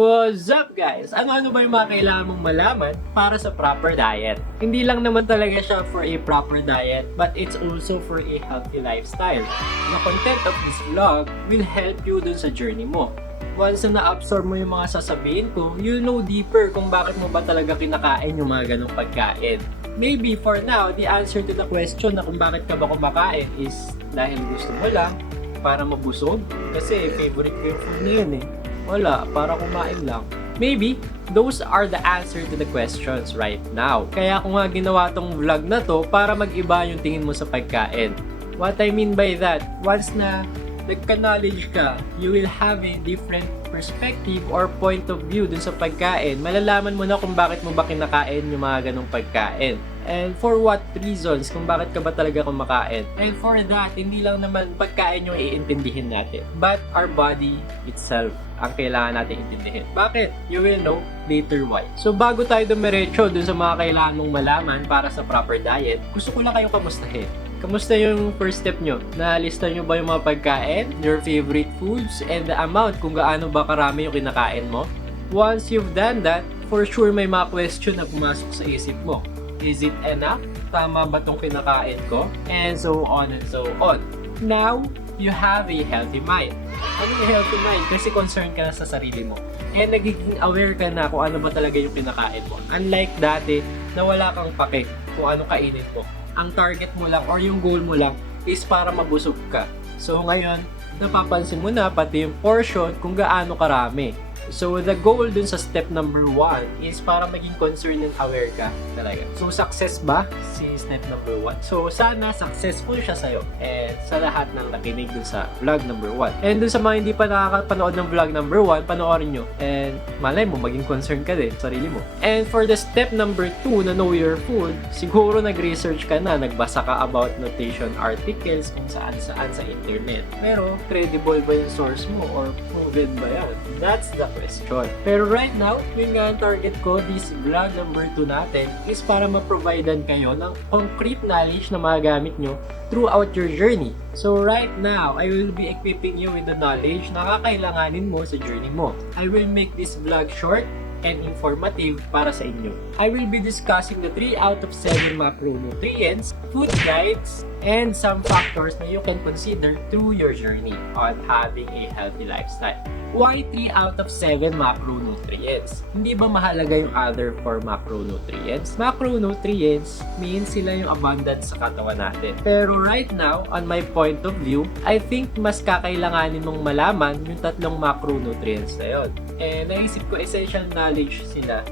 What's up guys? Ano ba yung mga kailangan mong malaman para sa proper diet? Hindi lang naman talaga siya for a proper diet, but it's also for a healthy lifestyle. The content of this vlog will help you dun sa journey mo. Once na na-absorb mo yung mga sasabihin ko, you'll know deeper kung bakit mo ba talaga kinakain yung mga ganong pagkain. Maybe for now, the answer to the question na kung bakit ka ba kumakain is dahil gusto mo lang, para mabusog. Kasi favorite ko yung food na yun eh. Wala, para kumain lang. Maybe, those are the answer to the questions right now. Kaya ako nga ginawa tong vlog na to para mag-iba yung tingin mo sa pagkain. What I mean by that, once na nagka-knowledge ka, you will have a different perspective or point of view dun sa pagkain. Malalaman mo na kung bakit mo ba kinakain yung mga ganong pagkain. And for what reasons, kung bakit ka ba talaga kumakain. And for that, hindi lang naman pagkain yung iintindihin natin, but our body itself ang kailangan natin intindihin. Bakit? You will know later why. So bago tayo dumiretso dun sa mga kailangan mong malaman para sa proper diet, gusto ko lang kayong kamustahin. Kamusta yung first step nyo? Nalista nyo ba yung mga pagkain, your favorite foods, and the amount kung gaano ba karami yung kinakain mo? Once you've done that, for sure may mga question na pumasok sa isip mo. Is it enough? Tama ba itong kinakain ko? And so on and so on. Now, you have a healthy mind. Ano yung healthy mind? Kasi concerned ka na sa sarili mo. And nagiging aware ka na kung ano ba talaga yung kinakain mo. Unlike dati, na wala kang pake kung ano kainin mo. Ang target mo lang or yung goal mo lang is para mabusog ka. So ngayon, napapansin mo na pati yung portion kung gaano karami. So the goal dun sa step number 1 is para maging concerned and aware ka talaga. So success ba si step number 1? So sana successful siya sa'yo and sa lahat ng nakinig dun sa vlog number 1. And dun sa mga hindi pa nakakapanood ng vlog number 1, panoorin nyo. And malay mo, maging concerned ka din sa sarili mo. And for the step number 2 na know your food, siguro nag-research ka na, nagbasa ka about nutrition articles kung saan-saan sa internet. Pero credible ba yung source mo or proven ba yan? That's the question. Pero right now, yung nga ang target ko, this vlog number 2 natin is para ma-providean kayo ng concrete knowledge na magagamit nyo throughout your journey. So right now, I will be equipping you with the knowledge na kakailanganin mo sa journey mo. I will make this vlog short and informative para sa inyo. I will be discussing the 3 out of 7 macronutrients, food guides, and some factors na you can consider through your journey on having a healthy lifestyle. Why 3 out of 7 macronutrients? Hindi ba mahalaga yung other 4 macronutrients? Macronutrients means sila yung abundant sa katawan natin. Pero right now, on my point of view, I think mas kakailanganin mong malaman yung 3 macronutrients na yun. And naisip ko essential knowledge sila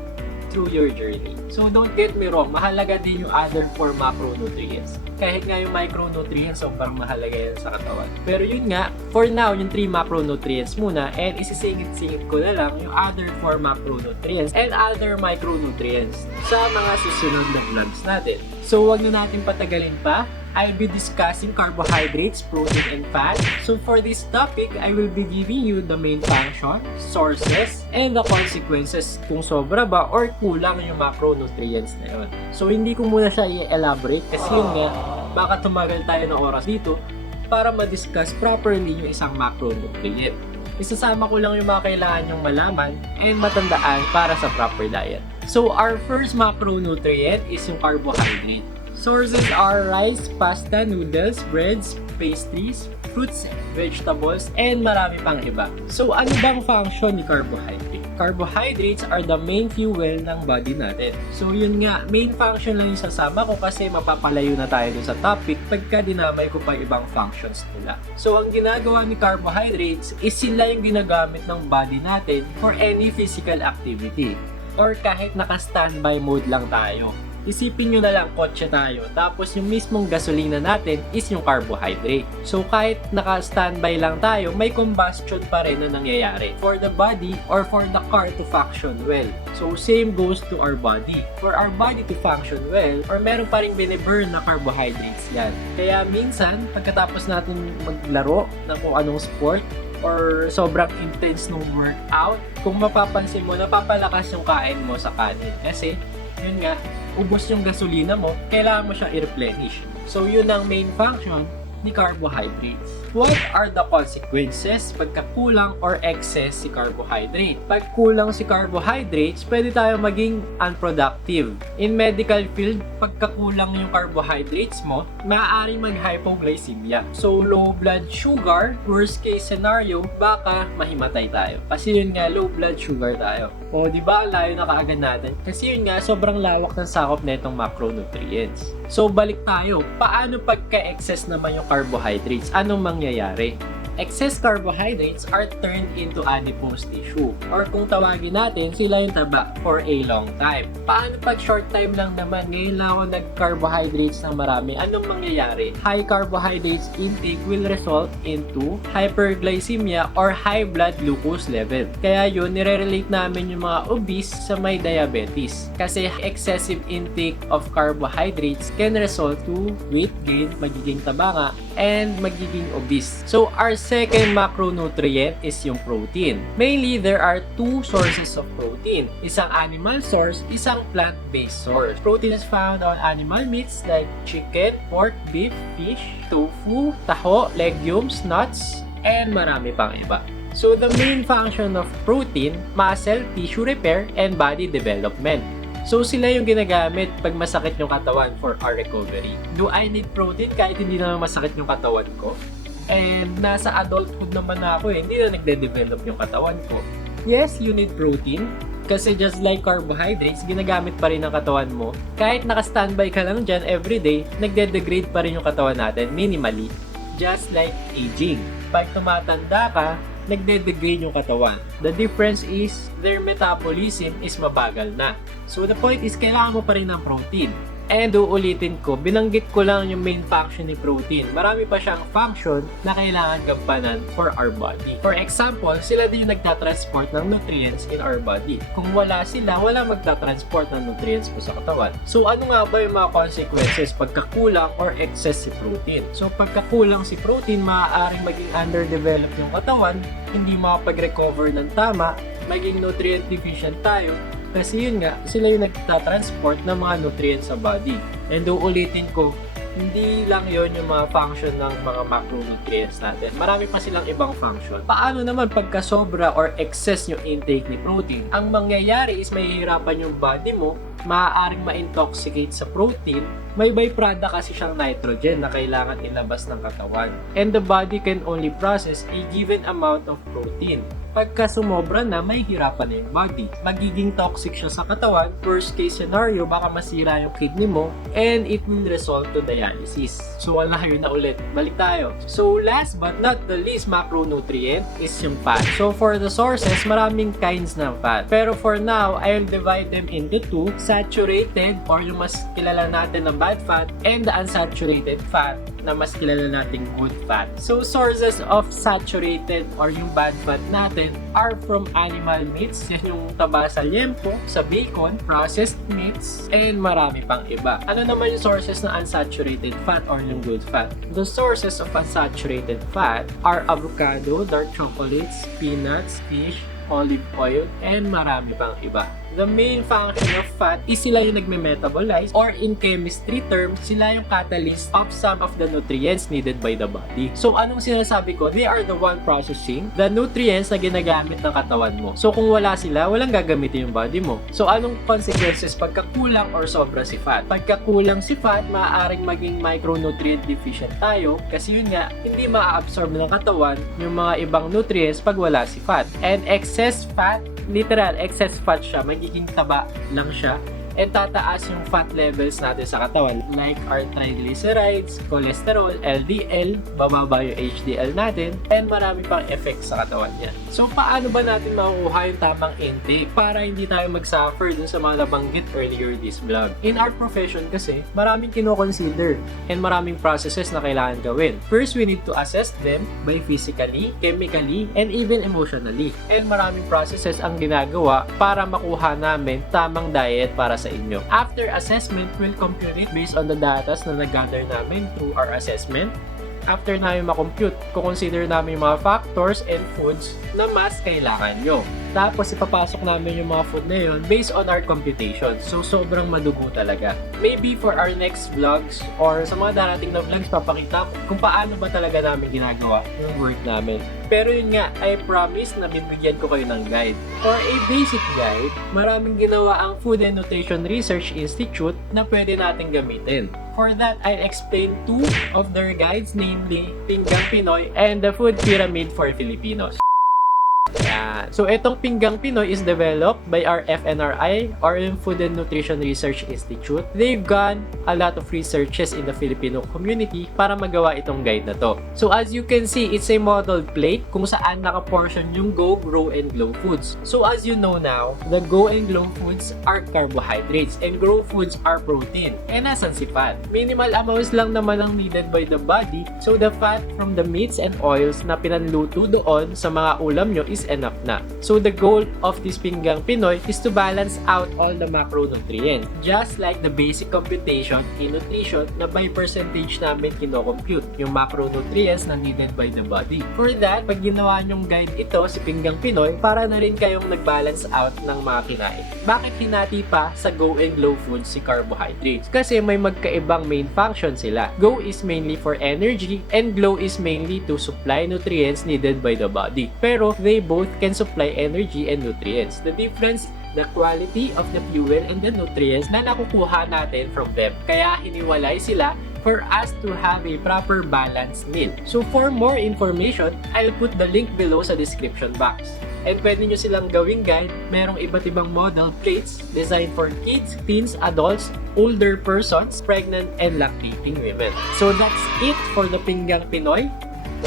through your journey. So don't get me wrong, mahalaga din yung other 4 macronutrients. Kahit nga yung micronutrients, sobrang mahalaga yan sa katawan. Pero yun nga, for now, yung 3 macronutrients muna, and isisingit-singit ko na lang yung other 4 macronutrients and other micronutrients sa mga susunod na vlogs natin. So wag na natin patagalin pa. I'll be discussing carbohydrates, protein, and fat. So for this topic, I will be giving you the main function, sources, and the consequences kung sobra ba or kulang yung macronutrients na yun. So hindi ko muna siya i-elaborate kasi yun nga, baka tumagal tayo ng oras dito para ma-discuss properly yung isang macronutrient. Isasama ko lang yung mga kailangan yung malaman and matandaan para sa proper diet. So our first macronutrient is yung carbohydrate. Sources are rice, pasta, noodles, breads, pastries, fruits, vegetables, and marami pang iba. So ano bang function ni carbohydrate? Carbohydrates are the main fuel ng body natin. So yun nga, main function lang yung sasama ko kasi mapapalayo na tayo dun sa topic pagka dinamay ko pa ibang functions nila. So ang ginagawa ni carbohydrates is sila yung ginagamit ng body natin for any physical activity or kahit naka-standby mode lang tayo. Isipin nyo na lang, kotse tayo. Tapos yung mismong gasolina natin is yung carbohydrate. So kahit naka-standby lang tayo, may combustion pa rin na nangyayari for the body or for the car to function well. So same goes to our body. For our body to function well, or meron pa rin biniburn na carbohydrates yan. Kaya minsan, pagkatapos natin maglaro ng kung anong sport, or sobrang intense ng workout, kung mapapansin mo, napapalakas yung kain mo sa kanin. Kasi, yun nga, ubos yung gasolina mo, kailangan mo siyang i-replenish. So, yun ang main function ni carbohydrates. What are the consequences pagka kulang or excess si carbohydrate? Pag kulang si carbohydrates, pwede tayo maging unproductive. In medical field, pagka kulang yung carbohydrates mo, maaaring mag-hypoglycemia. So, low blood sugar, worst case scenario, baka mahimatay tayo. Kasi yun nga, low blood sugar tayo. O, di ba, layo na kaagad natin. Kasi yun nga, sobrang lawak ng sakop na itong macronutrients. So, balik tayo. Paano pagka-excess naman yung carbohydrates? Anong mangyayari? Excess carbohydrates are turned into adipose tissue, or kung tawagin natin, sila yung taba for a long time. Paano pag short time lang naman, ngayon lang ako nag-carbohydrates ng marami, anong mangyayari? High carbohydrates intake will result into hyperglycemia or high blood glucose level. Kaya yun, nire-relate namin yung mga obese sa may diabetes. Kasi excessive intake of carbohydrates can result to weight gain, magiging taba nga, and magiging obese. So, our second macronutrient is yung protein. Mainly, there are two sources of protein. Isang animal source, isang plant-based source. Protein is found on animal meats like chicken, pork, beef, fish, tofu, taho, legumes, nuts, and marami pang iba. So, the main function of protein, muscle, tissue repair, and body development. So, sila yung ginagamit pag masakit yung katawan for our recovery. Do I need protein kahit hindi naman masakit yung katawan ko? And nasa adulthood naman ako hindi na nagde-develop yung katawan ko. Yes, you need protein. Kasi just like carbohydrates, ginagamit pa rin ang katawan mo. Kahit naka-standby ka lang dyan everyday, nagde-degrade pa rin yung katawan natin minimally. Just like aging. Pag tumatanda ka, nagde-degrade yung katawan. The difference is, their metabolism is mabagal na. So, the point is, kailangan mo pa rin ng protein. And uulitin ko, binanggit ko lang yung main function ni protein. Marami pa siyang function na kailangan gampanan for our body. For example, sila din yung nagtatransport ng nutrients in our body. Kung wala sila, wala magtatransport ng nutrients mo sa katawan. So, ano nga ba yung mga consequences pagkakulang or excess si protein? So, pagkakulang si protein, maaaring maging underdeveloped yung katawan, hindi makapag-recover ng tama, maging nutrient deficient tayo, kasi yun nga, sila yung nagtatransport ng mga nutrients sa body. And uulitin ko, hindi lang yon yung mga function ng mga macronutrients natin. Marami pa silang ibang function. Paano naman pagka sobra or excess yung intake ni protein? Ang mangyayari is mahihirapan yung body mo, maaaring ma-intoxicate sa protein. May byproduct kasi siyang nitrogen na kailangan ilabas ng katawan. And the body can only process a given amount of protein. Pagka sumobra na, may hirapan na yung body. Magiging toxic siya sa katawan. Worst case scenario, baka masira yung kidney mo and it will result to dialysis. So, wala yun na ulit. Balik tayo. So, last but not the least macronutrient is yung fat. So, for the sources, maraming kinds ng fat. Pero for now, I'll divide them into two. Saturated or yung mas kilala natin na bad fat and the unsaturated fat na mas kilala nating good fat. So, sources of saturated or yung bad fat natin are from animal meats. Yan yung taba sa liempo, sa bacon, processed meats, and marami pang iba. Ano naman yung sources ng unsaturated fat or yung good fat? The sources of unsaturated fat are avocado, dark chocolates, peanuts, fish, olive oil, and marami pang iba. The main function of fat is sila yung nagme-metabolize or in chemistry terms, sila yung catalyst of some of the nutrients needed by the body. So, anong sinasabi ko? They are the one processing the nutrients na ginagamit ng katawan mo. So, kung wala sila, walang gagamitin yung body mo. So, anong consequences pagkakulang or sobra si fat? Pagkakulang si fat, maaaring maging micronutrient deficient tayo kasi yun nga, hindi ma-absorb ng katawan yung mga ibang nutrients pag wala si fat. And excess fat, literal, excess fat siya, magiging taba lang siya, and tataas yung fat levels natin sa katawan like our triglycerides, cholesterol, LDL, bababa yung HDL natin, and marami pang effects sa katawan niya. So, paano ba natin makukuha yung tamang intake para hindi tayo mag-suffer dun sa mga nabanggit earlier this vlog? In our profession kasi, maraming kino-consider and maraming processes na kailangan gawin. First, we need to assess them by physically, chemically, and even emotionally. And maraming processes ang ginagawa para makuha namin tamang diet para sa inyo. After assessment, we'll compute it based on the data na nag-gather namin through our assessment. After namin makompute, kukonsider namin yung mga factors and foods na mas kailangan nyo. Tapos ipapasok namin yung mga food na yun based on our computations. So sobrang madugo talaga. Maybe for our next vlogs or sa mga darating na vlogs, papakita ko kung paano ba talaga namin ginagawa yung work namin. Pero yun nga, I promise na bibigyan ko kayo ng guide. For a basic guide, maraming ginawa ang Food and Nutrition Research Institute na pwede natin gamitin. For that, I'll explain two of their guides, namely Pinggang Pinoy and the Food Pyramid for Filipinos. So, itong Pinggang Pinoy is developed by our FNRI or yung Food and Nutrition Research Institute. They've done a lot of researches in the Filipino community para magawa itong guide na to. So, as you can see, it's a model plate kung saan naka-portion yung Go, Grow, and Glow foods. So, as you know now, the Go and Glow foods are carbohydrates and Grow foods are protein. And nasan si fat? Minimal amounts lang naman ang needed by the body. So, the fat from the meats and oils na pinanluto doon sa mga ulam nyo is enough na. So the goal of this Pinggang Pinoy is to balance out all the macronutrients. Just like the basic computation in nutrition na by percentage namin kino-compute yung macronutrients na needed by the body. For that, pag ginawa nyong guide ito si Pinggang Pinoy, para na rin kayong nag-balance out ng mga kinain. Bakit hinati pa sa Go and Glow foods si carbohydrates? Kasi may magkaibang main function sila. Go is mainly for energy and Glow is mainly to supply nutrients needed by the body. Pero they both can supply energy and nutrients. The difference, the quality of the fuel and the nutrients na nakukuha natin from them. Kaya hiniwalay sila for us to have a proper balanced meal. So for more information, I'll put the link below sa description box. And pwede nyo silang gawing guide. Merong iba't ibang model plates designed for kids, teens, adults, older persons, pregnant, and lactating women. So that's it for the Pinggang Pinoy.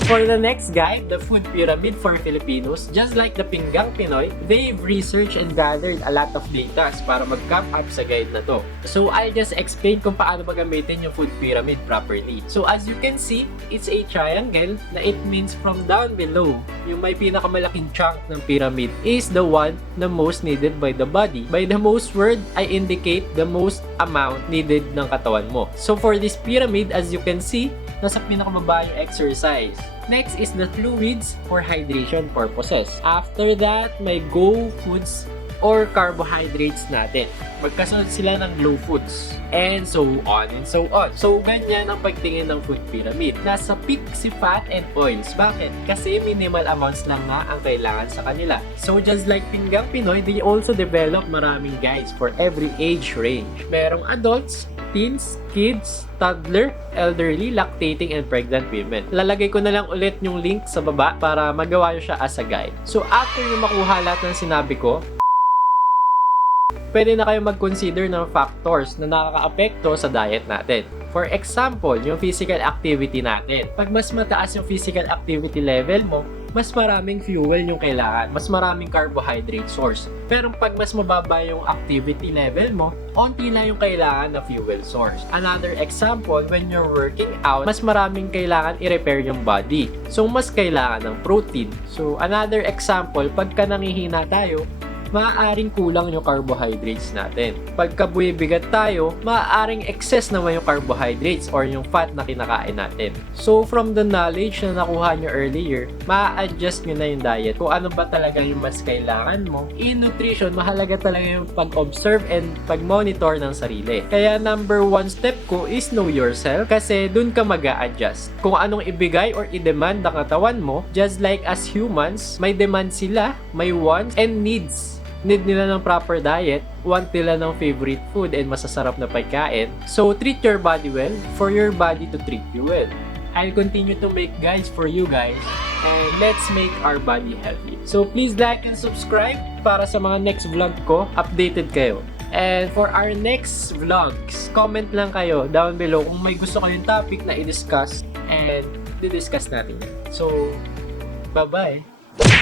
For the next guide, the Food Pyramid for Filipinos, just like the Pinggang Pinoy, they've researched and gathered a lot of data para mag-come up sa guide na to. So I'll just explain kung paano ba gamitin yung Food Pyramid properly. So as you can see, it's a triangle na it means from down below, yung may pinakamalaking chunk ng pyramid is the one na most needed by the body. By the most word, I indicate the most amount needed ng katawan mo. So for this pyramid, as you can see, nasa pinakamababa yung exercise. Next is the fluids for hydration purposes. After that, may Go foods or carbohydrates natin. Magkasunod sila ng Glow foods. And so on and so on. So, ganyan ang pagtingin ng food pyramid. Nasa peak si fat and oils. Bakit? Kasi minimal amounts lang nga ang kailangan sa kanila. So, just like Pinggang Pinoy, they also develop maraming guides for every age range. Merong adults, teens, kids, toddler, elderly, lactating, and pregnant women. Lalagay ko na lang ulit yung link sa baba para magawa nyo siya as a guide. So, after nyo makuha lahat ng sinabi ko, pwede na kayo mag-consider ng factors na nakaka-apekto sa diet natin. For example, yung physical activity natin. Pag mas mataas yung physical activity level mo, mas maraming fuel yung kailangan, mas maraming carbohydrate source. Pero pag mas mababa yung activity level mo, onti lang yung kailangan na fuel source. Another example, when you're working out, mas maraming kailangan i-repair yung body. So, mas kailangan ng protein. So, another example, pagka nangihina tayo, maaaring kulang yung carbohydrates natin. Pagka bumibigat tayo, maaaring excess naman yung carbohydrates or yung fat na kinakain natin. So, from the knowledge na nakuha nyo earlier, ma-adjust nyo na yung diet kung ano ba talaga yung mas kailangan mo. In nutrition, mahalaga talaga yung pag-observe and pag-monitor ng sarili. Kaya number one step ko is know yourself kasi dun ka mag-a-adjust. Kung anong ibigay or i-demand ng katawan mo, just like as humans, may demand sila, may wants and needs. Need nila ng proper diet, want nila ng favorite food and masasarap na pagkain. So, treat your body well for your body to treat you well. I'll continue to make guides for you guys and let's make our body healthy. So, please like and subscribe para sa mga next vlog ko, updated kayo. And for our next vlogs, comment lang kayo down below kung may gusto kayong topic na i-discuss and di-discuss natin. So, bye-bye!